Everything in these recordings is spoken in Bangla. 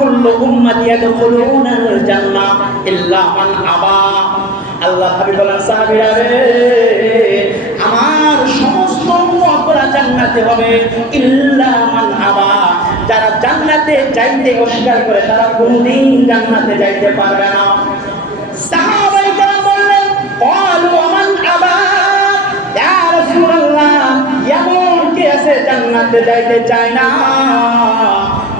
কুল্লু উম্মতি ইয়াদখুলুনাল জান্নাহ ইল্লা মান আবা আল্লাহ হাবিব বলেন সাহাবীরা রে আমার সমস্ত উম্মতরা জান্নাতে হবে ইল্লা মান আবা যারা জান্নাতে যাইতে অস্বীকার করে তারা কোনদিন জান্নাতে যাইতে পারবে না সাহাবাই কেরাম বললেন قالوا ومن أبى يا رسول الله এমন কে আছে জান্নাতে যাইতে চায় না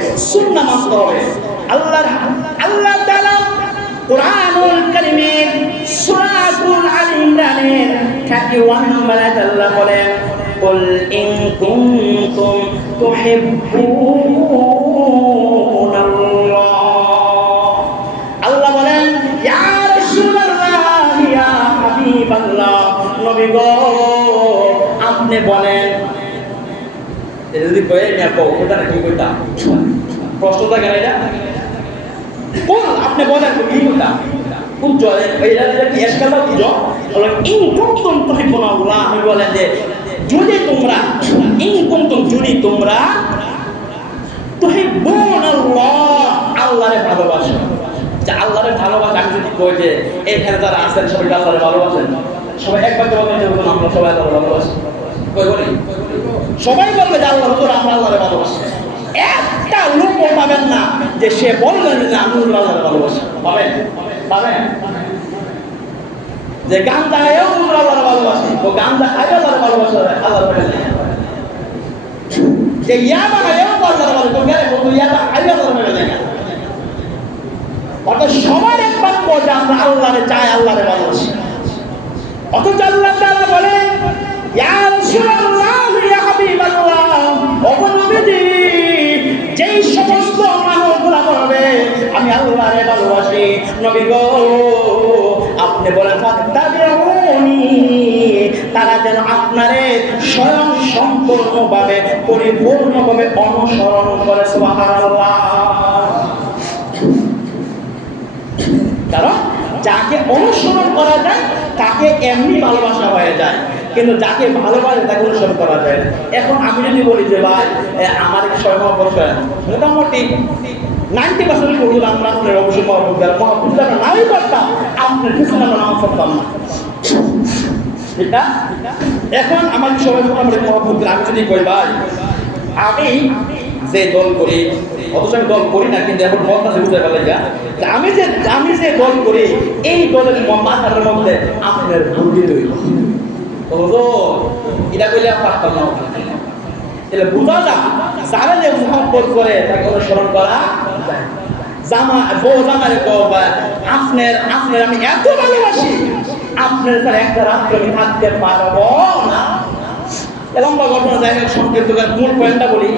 করতে হবে সুন্না মানতে হবে আল্লাহ আল্লাহ তাআলা কোরআনুল কারীমের সূরাতুল আল ইমরানের 31 নম্বর আয়াত আল্লাহ বলেন قل إن كنتم تحبون الله আল্লাহ বলেন ইয়া রাসূলুল্লাহ ইয়া হাবিবাল্লাহ নবী গো আপনি বলেন যদি কয়ে আপু ওটা প্রশ্ন থাকে না এটা? কোন আপনি বলেন কি কইতা উজ্জ্বল এটা এটা কি কি জ বলেন ইন কুনতুম তুহিব্বুনা আল্লাহ আমি বলেন যে, যদি তোমরা যদি তোমরা আল্লাহ আল্লাহরে ভালোবাসো। যে আল্লাহরে ভালোবাসে, আমি যদি কই যে, এখানে যারা আছেন, সবাই আল্লাহরে ভালোবাসেন? সবাই একবার তো বলবেন যে হুজুর আমরা সবাই আল্লাহরে ভালোবাসি। সবাই বলবে যে আল্লাহ হুজুর আমরা আল্লাহরে ভালোবাসি। একটা লোক পাবেন না যে সে বলবেন যে আমি হুজুর আল্লাহরে ভালোবাসি। পাবেন? পাবেন? যে গান হুজুর আল্লাহরে ভালোবাসি। ও আল্লাহরে যে ইয়াবা গায়েও আল্লাহরে ভালোবাসে গেলে বলতো ইয়াবা গায়ে আল্লাহরে না অর্থাৎ সবার এক বাক্য যে আমরা আল্লাহরে চাই, আল্লাহরে ভালোবাসি। অথচ আল্লাহ বলেন, ইয়া যেই সমস্ত মানুষগুলা বলবে আমি আল্লাহরে ভালোবাসি নবী গো আপনি বলেন তারা যেন আপনারে স্বয়ং সম্পূর্ণভাবে পরিপূর্ণভাবে অনুসরণ করে কারণ যাকে অনুসরণ করা যায়, তাকে এমনি ভালোবাসা হয়ে যায়। কিন্তু যাকে ভালোবাসে তাকে অনুসরণ করা যায়। এখন আমি যদি বলি যে, ভাই আমার ছয় মোটামুটি নাইনটি পার্সেন্ট করুন আমরা আপনার অবশ্যই মহাপুরুষ আমরা নাই করতাম আপনার আমরা নামাজ পড়তাম না। এখন আমার সবাই মোটামুটি মহাপুরুষ আমি যদি কই, ভাই, আমি যে দল করি, অথচ আমি দল করি না, কিন্তু এখন মত আছে বুঝতে পারলে যা। আমি যে আমি যে দল করি, এই দলের মাথার মধ্যে আপনার বুদ্ধি তৈরি তো এটা কইলে পারতাম না তাহলে বোঝা যা যারা যে করে, তাকে অনুসরণ করা। জামা, বউ জামারে বা, আপনার আপনার আমি এত ভালোবাসি, আপনার স্যার একটা রাত্রে আমি থাকতে পারব না লম্বা ঘটনা জায়গায় সংক্ষিপ্ত করে মূল পয়েন্টটা বলি,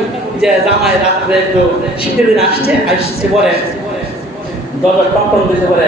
যে জামাই রাত্রে একটু শীতের দিন আসছে আসছে পরে দরজা টম্পন দিতে পারে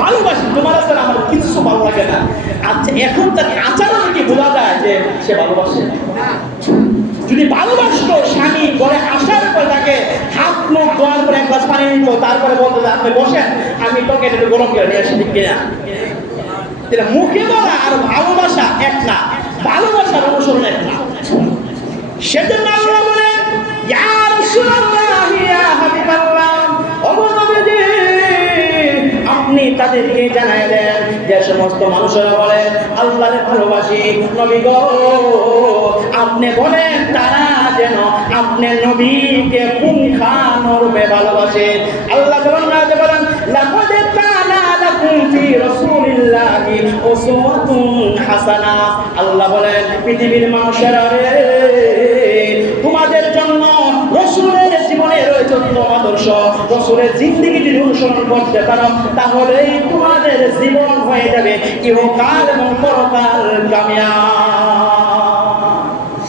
ভালোবাসি, তোমার আসলে আমার কিছু ভালো লাগে না। আচ্ছা এখন তার আচরণ কি বোঝা যায় যে সে ভালোবাসে? যদি ভালোবাসতো, স্বামী ঘরে আসার পর তাকে হাত, মুখ ধোয়ার পরে এক গ্লাস পানি নিত, তারপরে বলতো যে, আপনি বসেন, আমি তোকে একটু গরম করে নিয়ে আসি কিনা? মুখে বলা আর ভালোবাসা এক না, ভালোবাসার অনুসরণ এক না। সেজন্য আল্লাহ বলেন, ইয়া রাসূলুল্লাহ জানাই দেন, যে সমস্ত মানুষেরা বলে, আল্লাহরে ভালোবাসি নবী গো, আপনি বলেন তারা যেন আপনি নবীকে পুঙ্খানুরূপে ভালোবাসেন আল্লাহ বলেন হাসানা। আল্লাহ বলেন, পৃথিবীর মানুষেরা রে, তোমাদের জন্য রসুলের জীবনে আদর্শ রসুলের জিন্দিগি যদি অনুসরণ করতে পারো, তাহলেই তোমাদের জীবন হয়ে যাবে। ইহকাল এবং পরকাল কামিয়াব।